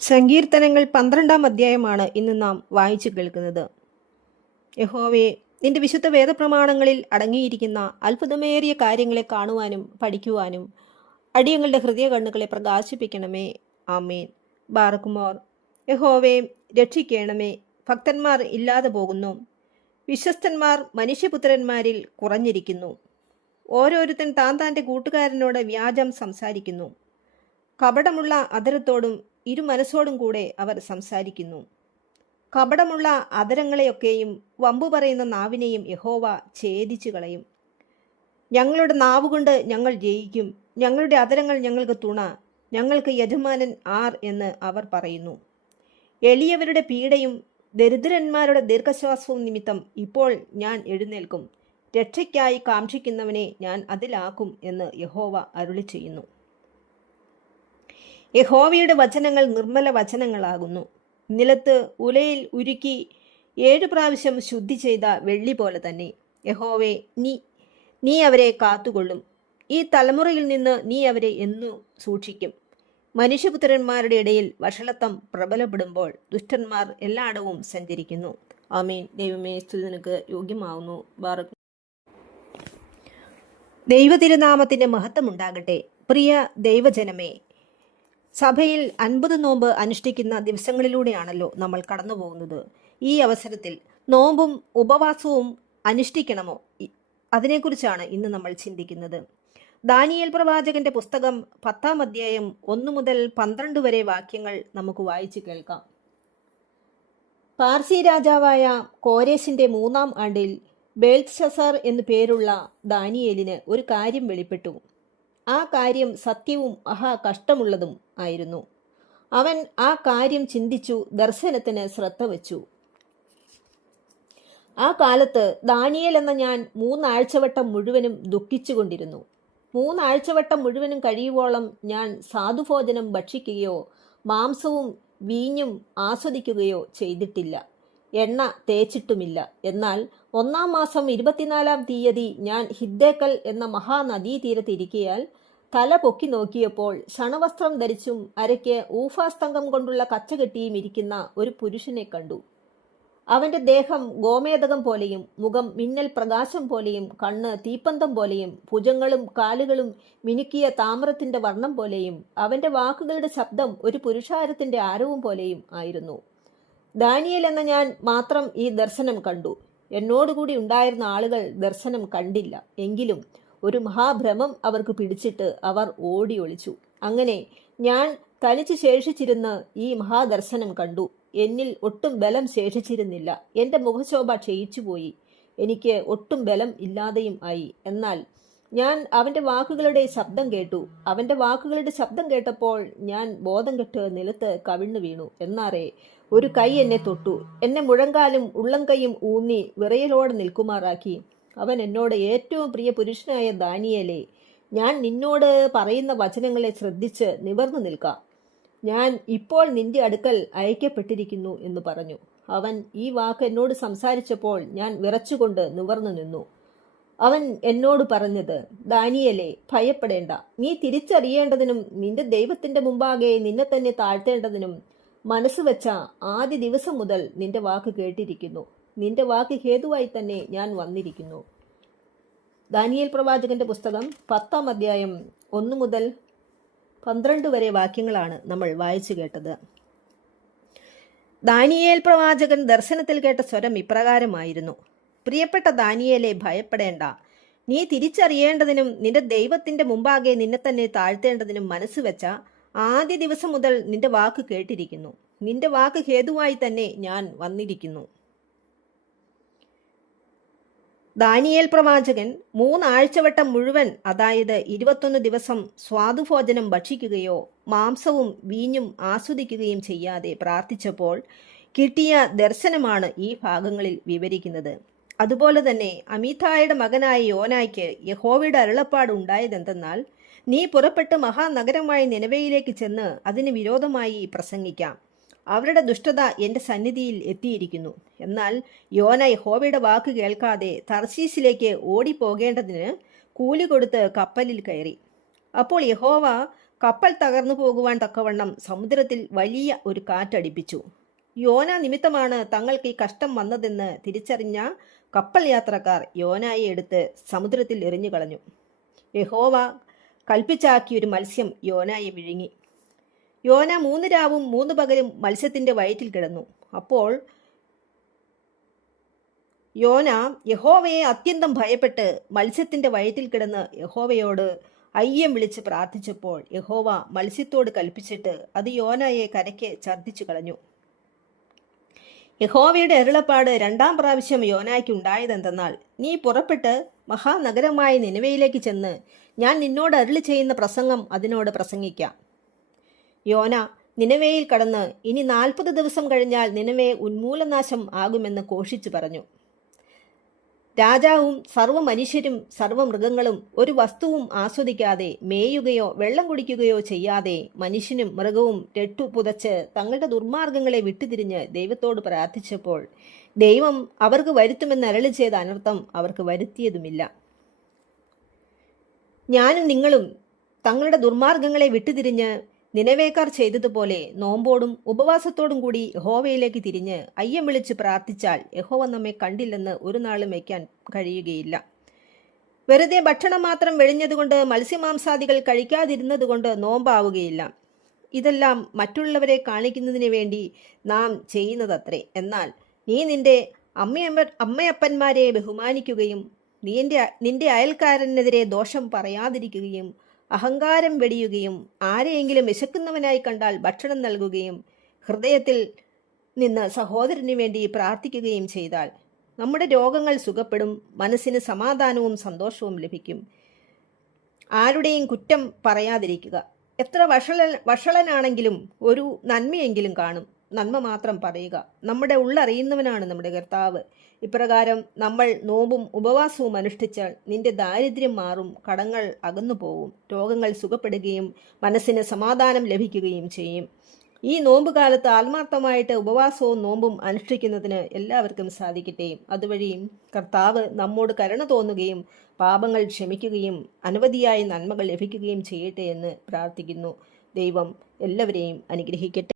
സങ്കീർത്തനങ്ങൾ പന്ത്രണ്ടാം അധ്യായമാണ് ഇന്ന് നാം വായിച്ചു കേൾക്കുന്നത്. യഹോവേ നിന്റെ വിശുദ്ധ വേദപ്രമാണങ്ങളിൽ അടങ്ങിയിരിക്കുന്ന അത്ഭുതമേറിയ കാര്യങ്ങളെ കാണുവാനും പഠിക്കുവാനും അടിയങ്ങളുടെ ഹൃദയ കണ്ണുകളെ പ്രകാശിപ്പിക്കണമേ. ആമേൻ. ബാറകുമാർ യഹോവേ രക്ഷിക്കണമേ. ഭക്തന്മാർ ഇല്ലാതെ പോകുന്നു. വിശ്വസ്തന്മാർ മനുഷ്യപുത്രന്മാരിൽ കുറഞ്ഞിരിക്കുന്നു. ഓരോരുത്തൻ താൻ തന്റെ കൂട്ടുകാരനോട് വ്യാജം സംസാരിക്കുന്നു. കപടമുള്ള അതരത്തോടും ഇരു മനസ്സോടും കൂടെ അവർ സംസാരിക്കുന്നു. കപടമുള്ള അതരങ്ങളെയൊക്കെയും വമ്പു പറയുന്ന നാവിനെയും യഹോവ ഛേദിച്ചു കളയും. ഞങ്ങളുടെ നാവുകൊണ്ട് ഞങ്ങൾ ജയിക്കും. ഞങ്ങളുടെ അതരങ്ങൾ ഞങ്ങൾക്ക് തുണ. ഞങ്ങൾക്ക് യജമാനൻ ആർ എന്ന് അവർ പറയുന്നു. എളിയവരുടെ പീഡയും ദരിദ്രന്മാരുടെ ദീർഘശ്വാസവും നിമിത്തം ഇപ്പോൾ ഞാൻ എഴുന്നേൽക്കും. രക്ഷയ്ക്കായി കാക്ഷിക്കുന്നവനെ ഞാൻ അതിലാക്കും എന്ന് യഹോവ അരുളി ചെയ്യുന്നു യഹോവയുടെ വചനങ്ങൾ നിർമ്മല വചനങ്ങളാകുന്നു. നിലത്ത് ഉലയിൽ ഉരുക്കി ഏഴു പ്രാവശ്യം ശുദ്ധി ചെയ്ത വെള്ളി പോലെ തന്നെ. യഹോവെ നീ നീ അവരെ കാത്തുകൊള്ളും. ഈ തലമുറയിൽ നിന്ന് നീ അവരെ എന്നു സൂക്ഷിക്കും. മനുഷ്യപുത്രന്മാരുടെ ഇടയിൽ വഷളത്വം പ്രബലപ്പെടുമ്പോൾ ദുഷ്ടന്മാർ എല്ലായിടവും സഞ്ചരിക്കുന്നു. ആമീൻ. ദൈവമേ സ്തുതി നിനക്ക് യോഗ്യമാവുന്നു. ബാറക്. മഹത്വം മഹത്വമുണ്ടാകട്ടെ പ്രിയ ദൈവജനമേ സഭയിൽ അൻപത് നോമ്പ് അനുഷ്ഠിക്കുന്ന ദിവസങ്ങളിലൂടെയാണല്ലോ നമ്മൾ കടന്നു പോകുന്നത് ഈ അവസരത്തിൽ നോമ്പും ഉപവാസവും അനുഷ്ഠിക്കണമോ? അതിനെക്കുറിച്ചാണ് ഇന്ന് നമ്മൾ ചിന്തിക്കുന്നത്. ദാനിയൽ പ്രവാചകന്റെ പുസ്തകം പത്താം അധ്യായം ഒന്നു മുതൽ പന്ത്രണ്ട് വരെ വാക്യങ്ങൾ നമുക്ക് വായിച്ചു കേൾക്കാം. പാർസി രാജാവായ കോരേശിന്റെ മൂന്നാം ആണ്ടിൽ ബേൽത്ഷസർ എന്നു പേരുള്ള ദാനിയേലിന് ഒരു കാര്യം വെളിപ്പെട്ടു. ആ കാര്യം സത്യവും മഹാ കഷ്ടമുള്ളതും ആയിരുന്നു. അവൻ ആ കാര്യം ചിന്തിച്ചു ദർശനത്തിന് ശ്രദ്ധ വച്ചു. ആ കാലത്ത് ദാനിയൽ എന്ന ഞാൻ മൂന്നാഴ്ചവട്ടം മുഴുവനും ദുഃഖിച്ചുകൊണ്ടിരുന്നു. മൂന്നാഴ്ചവട്ടം മുഴുവനും കഴിയുവോളം ഞാൻ സാധുഭോജനം ഭക്ഷിക്കുകയോ മാംസവും വീഞ്ഞും ആസ്വദിക്കുകയോ ചെയ്തിട്ടില്ല. എണ്ണ തേച്ചിട്ടുമില്ല. എന്നാൽ ഒന്നാം മാസം ഇരുപത്തിനാലാം തീയതി ഞാൻ ഹിദ്ദേക്കൽ എന്ന മഹാനദീതീരത്തിരിക്കയാൽ തല പൊക്കി നോക്കിയപ്പോൾ ക്ഷണവസ്ത്രം ധരിച്ചും അരയ്ക്ക് ഊഫാസ്തംഗം കൊണ്ടുള്ള കച്ചകെട്ടിയും ഇരിക്കുന്ന ഒരു പുരുഷനെ കണ്ടു. അവന്റെ ദേഹം ഗോമേതകം പോലെയും മുഖം മിന്നൽ പ്രകാശം പോലെയും കണ്ണ് തീപ്പന്തം പോലെയും ഭുജങ്ങളും കാലുകളും മിനുക്കിയ താമ്രത്തിന്റെ വർണം പോലെയും അവന്റെ വാക്കുകളുടെ ശബ്ദം ഒരു പുരുഷാരത്തിന്റെ ആരവും പോലെയും ആയിരുന്നു. ദാനിയൽ എന്ന ഞാൻ മാത്രം ഈ ദർശനം കണ്ടു. എന്നോടുകൂടി ഉണ്ടായിരുന്ന ആളുകൾ ദർശനം കണ്ടില്ല. എങ്കിലും ഒരു മഹാഭ്രമം അവർക്ക് പിടിച്ചിട്ട് അവർ ഓടി ഒളിച്ചു. അങ്ങനെ ഞാൻ തനിച്ച് ശേഷിച്ചിരുന്ന് ഈ മഹാദർശനം കണ്ടു. എന്നിൽ ഒട്ടും ബലം ശേഷിച്ചിരുന്നില്ല. എന്റെ മുഖശോഭ ക്ഷയിച്ചുപോയി. എനിക്ക് ഒട്ടും ബലം ഇല്ലാതെയും ആയി. എന്നാൽ ഞാൻ അവന്റെ വാക്കുകളുടെ ശബ്ദം കേട്ടു. അവന്റെ വാക്കുകളുടെ ശബ്ദം കേട്ടപ്പോൾ ഞാൻ ബോധം കെട്ട് നിലത്ത് കവിണ്ണു വീണു. എന്നാറേ ഒരു കൈ എന്നെ തൊട്ടു. എന്നെ മുഴങ്കാലും ഉള്ളം കൈയും ഊന്നി വിറയലോടെ നിൽക്കുമാറാക്കി. അവൻ എന്നോട് ഏറ്റവും പ്രിയ പുരുഷനായ ദാനിയലേ ഞാൻ നിന്നോട് പറയുന്ന വചനങ്ങളെ ശ്രദ്ധിച്ച് നിവർന്നു നിൽക്കാം. ഞാൻ ഇപ്പോൾ നിന്റെ അടുക്കൽ അയക്കപ്പെട്ടിരിക്കുന്നു എന്ന് പറഞ്ഞു. അവൻ ഈ വാക്ക് എന്നോട് സംസാരിച്ചപ്പോൾ ഞാൻ വിറച്ചുകൊണ്ട് നിവർന്നു നിന്നു. അവൻ എന്നോട് പറഞ്ഞത് ദാനിയലെ ഭയപ്പെടേണ്ട. നീ തിരിച്ചറിയേണ്ടതിനും നിന്റെ ദൈവത്തിന്റെ മുമ്പാകെ നിന്നെ തന്നെ താഴ്ത്തേണ്ടതിനും മനസ്സ് വെച്ച ആദ്യ ദിവസം മുതൽ നിന്റെ വാക്ക് കേട്ടിരിക്കുന്നു. നിന്റെ വാക്ക് ഹേതുവായി തന്നെ ഞാൻ വന്നിരിക്കുന്നു. ദാനിയേൽ പ്രവാചകന്റെ പുസ്തകം പത്താം അധ്യായം ഒന്ന് മുതൽ പന്ത്രണ്ട് വരെ വാക്യങ്ങളാണ് നമ്മൾ വായിച്ചു കേട്ടത്. ദാനിയേൽ പ്രവാചകൻ ദർശനത്തിൽ കേട്ട സ്വരം ഇപ്രകാരമായിരുന്നു. പ്രിയപ്പെട്ട ദാനിയേലെ ഭയപ്പെടേണ്ട. നീ തിരിച്ചറിയേണ്ടതിനും നിന്റെ ദൈവത്തിന്റെ മുമ്പാകെ നിന്നെ തന്നെ താഴ്ത്തേണ്ടതിനും മനസ്സ് വെച്ച ആദ്യ ദിവസം മുതൽ നിന്റെ വാക്ക് കേട്ടിരിക്കുന്നു. നിന്റെ വാക്ക് ഹേതുവായി തന്നെ ഞാൻ വന്നിരിക്കുന്നു. ദാനിയേൽ പ്രവാചകൻ മൂന്നാഴ്ചവട്ടം മുഴുവൻ അതായത് ഇരുപത്തൊന്ന് ദിവസം സ്വാദുഭോജനം ഭക്ഷിക്കുകയോ മാംസവും വീഞ്ഞും ആസ്വദിക്കുകയും ചെയ്യാതെ പ്രാർത്ഥിച്ചപ്പോൾ കിട്ടിയ ദർശനമാണ് ഈ ഭാഗങ്ങളിൽ വിവരിക്കുന്നത്. അതുപോലെ തന്നെ അമിതായുടെ മകനായ യോനായ്ക്ക് യഹോവയുടെ അരുളപ്പാട് ഉണ്ടായതെന്തെന്നാൽ നീ പുറപ്പെട്ട് മഹാനഗരമായ നിലവയിലേക്ക് ചെന്ന് അതിന് വിരോധമായി പ്രസംഗിക്കാം. അവരുടെ ദുഷ്ടത എന്റെ സന്നിധിയിൽ എത്തിയിരിക്കുന്നു. എന്നാൽ യോന യഹോവയുടെ വാക്ക് കേൾക്കാതെ തർശീസിലേക്ക് ഓടിപ്പോകേണ്ടതിന് കൂലി കൊടുത്ത് കപ്പലിൽ കയറി. അപ്പോൾ യഹോവ കപ്പൽ തകർന്നു പോകുവാൻ തക്കവണ്ണം സമുദ്രത്തിൽ വലിയ ഒരു കാറ്റടിപ്പിച്ചു. യോന നിമിത്തമാണ് തങ്ങൾക്ക് ഈ കഷ്ടം വന്നതെന്ന് തിരിച്ചറിഞ്ഞ കപ്പൽ യാത്രക്കാർ യോനായെ എടുത്ത് സമുദ്രത്തിൽ എറിഞ്ഞു കളഞ്ഞു യഹോവ കൽപ്പിച്ചാക്കിയൊരു മത്സ്യം യോനായെ വിഴുങ്ങി. യോന മൂന്ന് രാവും മൂന്ന് പകലും മത്സ്യത്തിന്റെ വയറ്റിൽ കിടന്നു. അപ്പോൾ യോന യഹോവയെ അത്യന്തം ഭയപ്പെട്ട് മത്സ്യത്തിന്റെ വയറ്റിൽ കിടന്ന് യഹോവയോട് അയ്യം വിളിച്ച് പ്രാർത്ഥിച്ചപ്പോൾ യഹോവ മത്സ്യത്തോട് കൽപ്പിച്ചിട്ട് അത് യോനയെ കരയ്ക്ക് ഛർദ്ദിച്ചു കളഞ്ഞു. യഹോവയുടെ അരുളപ്പാട് രണ്ടാം പ്രാവശ്യം യോനായ്ക്ക് ഉണ്ടായതെന്തെന്നാൽ നീ പുറപ്പെട്ട് മഹാനഗരമായ നിലവയിലേക്ക് ചെന്ന് ഞാൻ നിന്നോട് അരുളി ചെയ്യുന്ന പ്രസംഗം അതിനോട് പ്രസംഗിക്കാം. യോന നിനവേയിൽ കടന്ന് ഇനി നാൽപ്പത് ദിവസം കഴിഞ്ഞാൽ നിനവേ ഉന്മൂലനാശം ആകുമെന്ന് ഘോഷിച്ചു പറഞ്ഞു. രാജാവും സർവ മനുഷ്യരും സർവ മൃഗങ്ങളും ഒരു വസ്തുവും ആസ്വദിക്കാതെ മേയുകയോ വെള്ളം കുടിക്കുകയോ ചെയ്യാതെ മനുഷ്യനും മൃഗവും രട്ടു പുതച്ച് തങ്ങളുടെ ദുർമാർഗങ്ങളെ വിട്ടുതിരിഞ്ഞ് ദൈവത്തോട് പ്രാർത്ഥിച്ചപ്പോൾ ദൈവം അവർക്ക് വരുത്തുമെന്ന് അരളി ചെയ്ത അനർത്ഥം അവർക്ക് വരുത്തിയതുമില്ല. ഞാനും നിങ്ങളും തങ്ങളുടെ ദുർമാർഗങ്ങളെ വിട്ടുതിരിഞ്ഞ് നിലവേക്കാർ ചെയ്തതുപോലെ നോമ്പോടും ഉപവാസത്തോടും കൂടി യഹോവയിലേക്ക് തിരിഞ്ഞ് അയ്യം വിളിച്ച് പ്രാർത്ഥിച്ചാൽ യഹോവ നമ്മെ കണ്ടില്ലെന്ന് ഒരു നാളും വയ്ക്കാൻ കഴിയുകയില്ല. വെറുതെ ഭക്ഷണം മാത്രം വെഴിഞ്ഞതുകൊണ്ട് മത്സ്യമാംസാദികൾ കഴിക്കാതിരുന്നതുകൊണ്ട് നോമ്പാവുകയില്ല. ഇതെല്ലാം മറ്റുള്ളവരെ കാണിക്കുന്നതിന് വേണ്ടി നാം ചെയ്യുന്നതത്രേ. എന്നാൽ നീ നിന്റെ അമ്മയമ്മ അമ്മയപ്പന്മാരെ ബഹുമാനിക്കുകയും നീ നിന്റെ നിന്റെ അയൽക്കാരനെതിരെ ദോഷം പറയാതിരിക്കുകയും അഹങ്കാരം വെടിയുകയും ആരെയെങ്കിലും വിശക്കുന്നവനായി കണ്ടാൽ ഭക്ഷണം നൽകുകയും ഹൃദയത്തിൽ നിന്ന് സഹോദരന് വേണ്ടി പ്രാർത്ഥിക്കുകയും ചെയ്താൽ നമ്മുടെ രോഗങ്ങൾ സുഖപ്പെടും മനസ്സിന് സമാധാനവും സന്തോഷവും ലഭിക്കും. ആരുടെയും കുറ്റം പറയാതിരിക്കുക. എത്ര വഷള വഷളനാണെങ്കിലും ഒരു നന്മയെങ്കിലും കാണും. നന്മ മാത്രം പറയുക. നമ്മുടെ ഉള്ളറിയുന്നവനാണ് നമ്മുടെ കർത്താവ്. ഇപ്രകാരം നമ്മൾ നോമ്പും ഉപവാസവും അനുഷ്ഠിച്ചാൽ നിന്റെ ദാരിദ്ര്യം മാറും കടങ്ങൾ അകന്നു പോവും രോഗങ്ങൾ സുഖപ്പെടുകയും മനസ്സിന് സമാധാനം ലഭിക്കുകയും ചെയ്യും. ഈ നോമ്പ് കാലത്ത് ആത്മാർത്ഥമായിട്ട് ഉപവാസവും നോമ്പും അനുഷ്ഠിക്കുന്നതിന് എല്ലാവർക്കും സാധിക്കട്ടെ. അതുവഴി കർത്താവ് നമ്മോട് കരുണ തോന്നുകയും പാപങ്ങൾ ക്ഷമിക്കുകയും അനവധിയായ നന്മകൾ ലഭിക്കുകയും ചെയ്യട്ടെ എന്ന് പ്രാർത്ഥിക്കുന്നു. ദൈവം എല്ലാവരെയും അനുഗ്രഹിക്കട്ടെ.